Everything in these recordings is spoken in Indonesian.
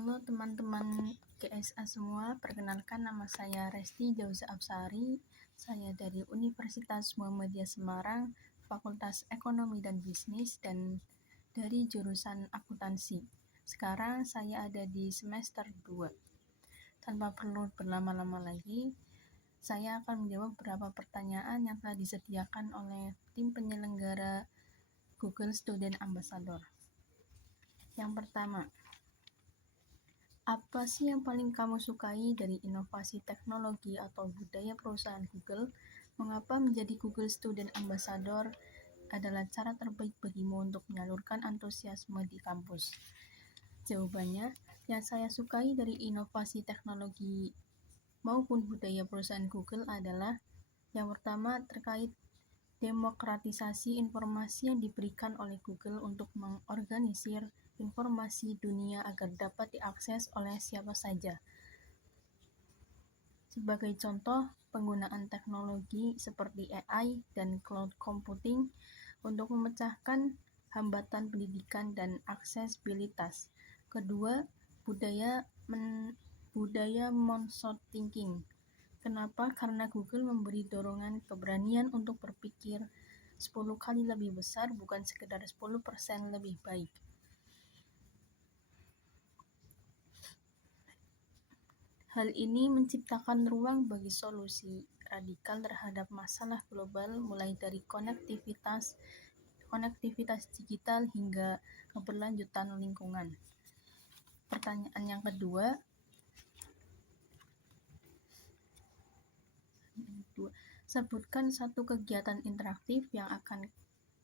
Halo teman-teman GSA semua, perkenalkan nama saya Resti Jauza Absari. Saya dari Universitas Muhammadiyah Semarang, Fakultas Ekonomi dan Bisnis, dan dari jurusan akuntansi. Sekarang saya ada di semester 2. Tanpa perlu berlama-lama lagi, saya akan menjawab beberapa pertanyaan yang telah disediakan oleh tim penyelenggara Google Student Ambassador. Yang pertama, apa sih yang paling kamu sukai dari inovasi teknologi atau budaya perusahaan Google? Mengapa menjadi Google Student Ambassador adalah cara terbaik bagimu untuk menyalurkan antusiasme di kampus? Jawabannya, yang saya sukai dari inovasi teknologi maupun budaya perusahaan Google adalah yang pertama terkait demokratisasi informasi yang diberikan oleh Google untuk mengorganisir informasi dunia agar dapat diakses oleh siapa saja. Sebagai contoh, penggunaan teknologi seperti AI dan cloud computing untuk memecahkan hambatan pendidikan dan aksesibilitas. Kedua, budaya monster thinking. Kenapa? Karena Google memberi dorongan keberanian untuk berpikir 10 kali lebih besar, bukan sekedar 10% lebih baik. Hal ini menciptakan ruang bagi solusi radikal terhadap masalah global, mulai dari konektivitas digital hingga keberlanjutan lingkungan. Pertanyaan yang kedua, sebutkan satu kegiatan interaktif yang akan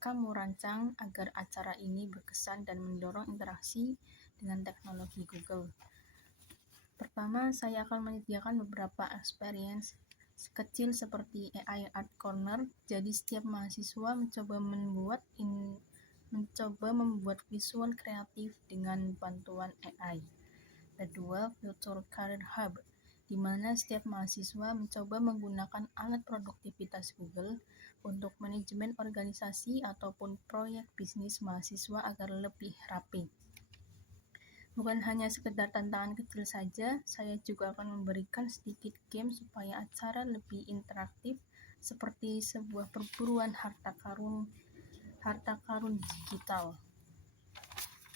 kamu rancang agar acara ini berkesan dan mendorong interaksi dengan teknologi Google. Pertama, saya akan menyediakan beberapa experience kecil seperti AI Art Corner. Jadi setiap mahasiswa mencoba membuat visual kreatif dengan bantuan AI. Kedua, Future Career Hub, di mana setiap mahasiswa mencoba menggunakan alat produktivitas Google untuk manajemen organisasi ataupun proyek bisnis mahasiswa agar lebih rapi. Bukan hanya sekedar tantangan kecil saja, saya juga akan memberikan sedikit game supaya acara lebih interaktif, seperti sebuah perburuan harta karun digital.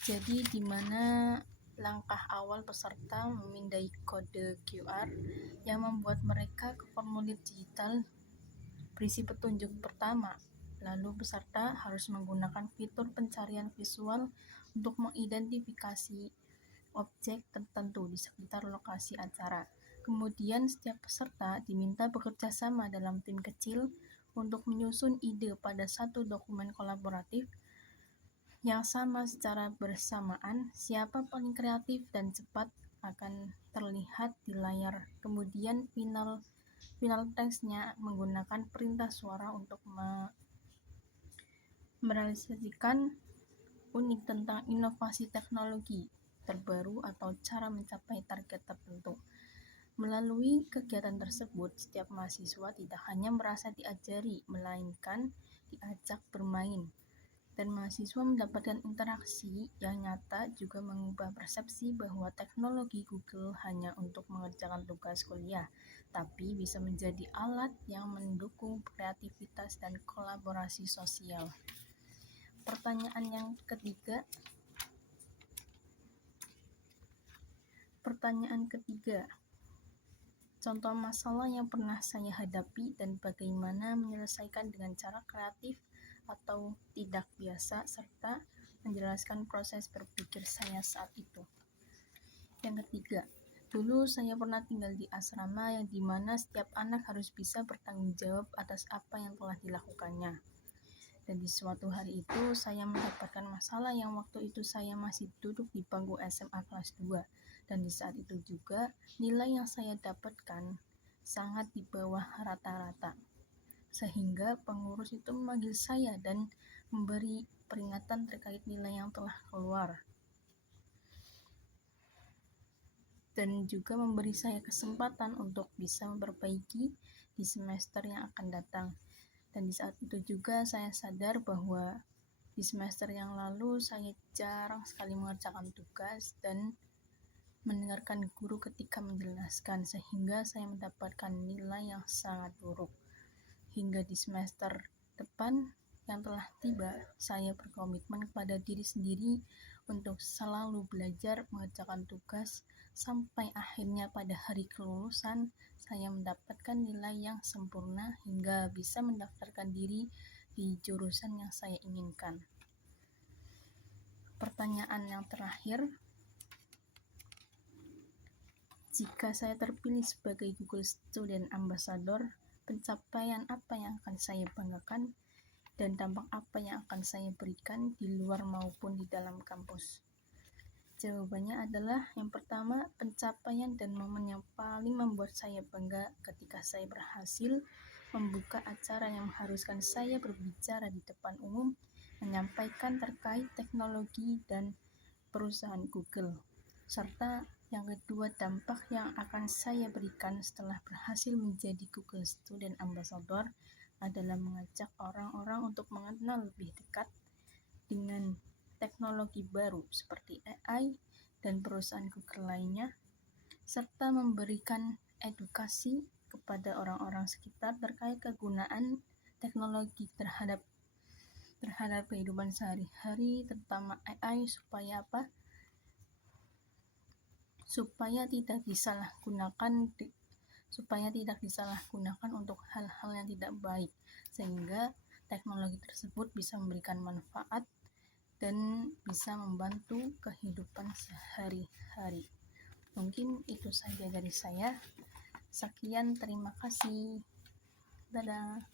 Jadi di mana langkah awal peserta memindai kode QR yang membuat mereka ke formulir digital berisi petunjuk pertama. Lalu peserta harus menggunakan fitur pencarian visual untuk mengidentifikasi objek tertentu di sekitar lokasi acara. Kemudian setiap peserta diminta bekerja sama dalam tim kecil untuk menyusun ide pada satu dokumen kolaboratif yang sama secara bersamaan. Siapa paling kreatif dan cepat akan terlihat di layar. Kemudian final teksnya menggunakan perintah suara untuk merealisasikan unik tentang inovasi teknologi terbaru atau cara mencapai target tertentu. Melalui kegiatan tersebut, setiap mahasiswa tidak hanya merasa diajari, melainkan diajak bermain. Dan mahasiswa mendapatkan interaksi yang nyata, juga mengubah persepsi bahwa teknologi Google hanya untuk mengerjakan tugas kuliah, tapi bisa menjadi alat yang mendukung kreativitas dan kolaborasi sosial. Pertanyaan yang ketiga, contoh masalah yang pernah saya hadapi dan bagaimana menyelesaikan dengan cara kreatif atau tidak biasa, serta menjelaskan proses berpikir saya saat itu. Yang ketiga, dulu saya pernah tinggal di asrama yang dimana setiap anak harus bisa bertanggung jawab atas apa yang telah dilakukannya. Dan di suatu hari itu saya mendapatkan masalah yang waktu itu saya masih duduk di bangku SMA kelas 2. Dan di saat itu juga nilai yang saya dapatkan sangat di bawah rata-rata. Sehingga pengurus itu memanggil saya dan memberi peringatan terkait nilai yang telah keluar. Dan juga memberi saya kesempatan untuk bisa memperbaiki di semester yang akan datang. Dan di saat itu juga saya sadar bahwa di semester yang lalu saya jarang sekali mengerjakan tugas dan mendengarkan guru ketika menjelaskan, sehingga saya mendapatkan nilai yang sangat buruk. Hingga di semester depan yang telah tiba, saya berkomitmen kepada diri sendiri untuk selalu belajar mengerjakan tugas sampai akhirnya pada hari kelulusan saya mendapatkan nilai yang sempurna hingga bisa mendaftarkan diri di jurusan yang saya inginkan. Pertanyaan yang terakhir, jika saya terpilih sebagai Google Student Ambassador, pencapaian apa yang akan saya banggakan dan dampak apa yang akan saya berikan di luar maupun di dalam kampus? Jawabannya adalah yang pertama, pencapaian dan momen yang paling membuat saya bangga ketika saya berhasil membuka acara yang mengharuskan saya berbicara di depan umum, menyampaikan terkait teknologi dan perusahaan Google. Serta yang kedua, dampak yang akan saya berikan setelah berhasil menjadi Google Student Ambassador adalah mengajak orang-orang untuk mengenal lebih dekat dengan teknologi baru seperti AI dan perusahaan Google lainnya, serta memberikan edukasi kepada orang-orang sekitar terkait kegunaan teknologi terhadap kehidupan sehari-hari, terutama AI, supaya tidak disalahgunakan untuk hal-hal yang tidak baik, sehingga teknologi tersebut bisa memberikan manfaat dan bisa membantu kehidupan sehari-hari. Mungkin itu saja dari saya. Sekian, terima kasih. Dadah.